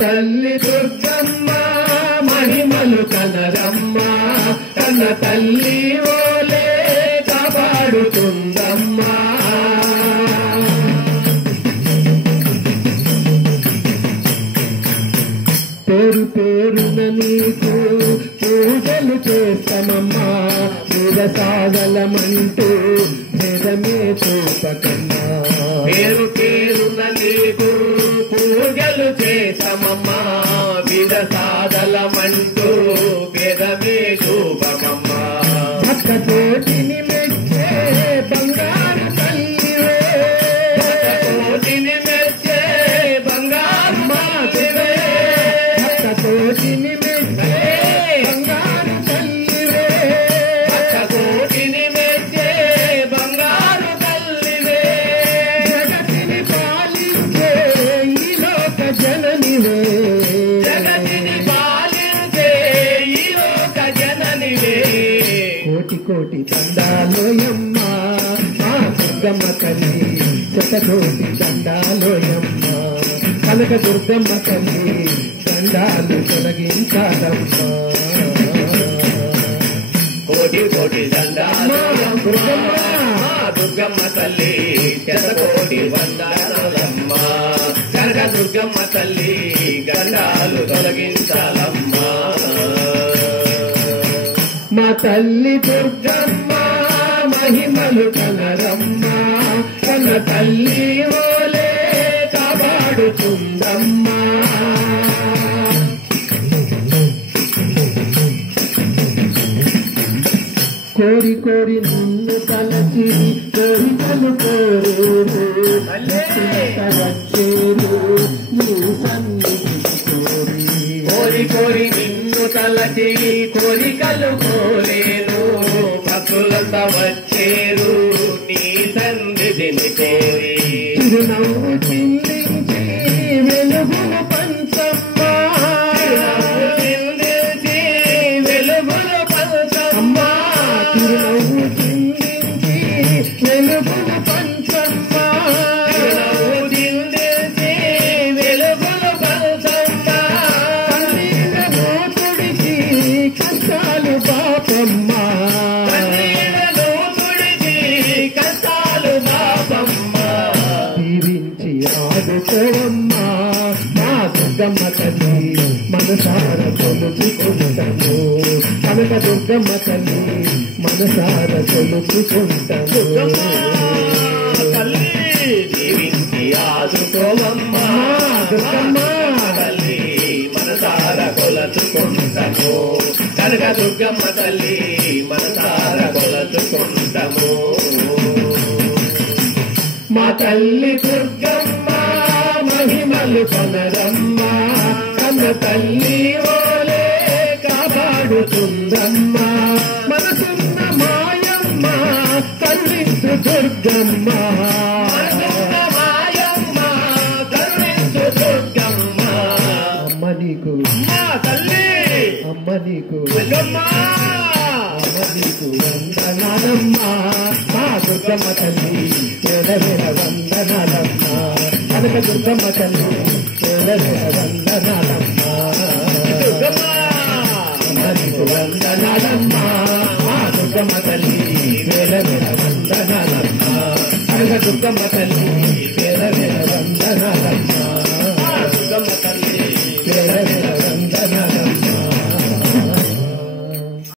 తల్లి దుర్గమ్మ మహిమలు కనరమ్మ కన్న తల్లి ఓలే కాపాడుతుందమ్మా. పేరు పేరున నీకు పూజలు చేస్తామమ్మా సాగలమంటూ భేదమే చూపకమ్మా. పేరు పేరున నీకు పూజలు చేస్తామమ్మా సాగలమంటూ భేదమే చూపకమ్మా. భక్తకోటిని మెచ్చే బంగారు తల్లివే భక్తకోటిని మెచ్చే బంగారు మాతవే భక్తకోటిని మెచ్చే బంగారు తల్లివే భక్తకోటిని మెచ్చే బంగారు తల్లివే. జగతిని పాలించే ఈ లోక జననివే జగతిని పాలించే ఈ లోక జననివే. కోటి కోటి దండాలోయమ్మ మా దుర్గమ్మ తల్లి శతకోటి దండాలోయమ్మ కనక దుర్గమ్మ తల్లి దండాలు తొలగించాలమ్మా. కోటి కోటి దండాలోయమ్మ దుర్గమ్మ తల్లి శతకోటి వందనాలమ్మ కనక దుర్గమ్మ తల్లి దండాలు తొలగించాలమ్మా. మా తల్లి దుర్గమ్మ మహిమలు కనరమ్మ కన్న తల్లి ఓలే కాపాడుతుందమ్మా. కోరి కోరి నిన్ను తలచి కోరికలు కోరేరు వచ్చేరు నీ సన్నిధికి కోరి. కోరి కోరి నిన్ను తలచి కోరికలు కోరేరు భక్తులంతా వచ్చేరు నీ సన్నిధిని కోరి. చిరునవ్వు చిందించి వెలుగును పంచమ్మా చిందించి వెలుగును పంచమ్మా. చిరునవ్వు చిందించి వెలుగును పంచమ్మా చిరునవ్వు చిందించి వెలుగును పంచమ్మా. తుడిచి కష్టాలు పాపమ్మా కష్టాలు పాపమ్మా. దీవించి ఆదుకోవమ్మా మా దుర్గమ్మ తల్లి మనసార కొలుపుకుంటాము కనక దుర్గమ్మ తల్లి మనసార కొలుపుకుంటాము. తల్లి దీవించి ఆదుకోవమ్మా దుర్గమ్మ తల్లి మనసార కొలుచుకుంటాము కనక దుర్గమ్మ తల్లి మనసార కొలుచుకుంటాము. మా తల్లి దుర్గమ్మ మహిమలు కనరమ్మ కన్న తల్లి ఓలే కాపాడుతుందమ్మా. మనసున్న మాయమ్మ కరుణించు దుర్గమ్మ మాయమ్మ కరుణించు దుర్గమ్మ. అమ్మ నీకు తల్లి అమ్మ నీకు అమ్మ నీకు వందనాలమ్మా మా దుర్గమ్మ తల్లి వేల వందనాలమ్మా కనక దుర్గమ్మ తల్లి వేల వందనాలమ్మా. అమ్మ నీకు వందనాలమ్మా మా దుర్గమ్మ తల్లి వేల వందనాలమ్మా కనక దుర్గమ్మ తల్లి వేల వందనాలమ్మా. దుర్గమ్మ తల్లి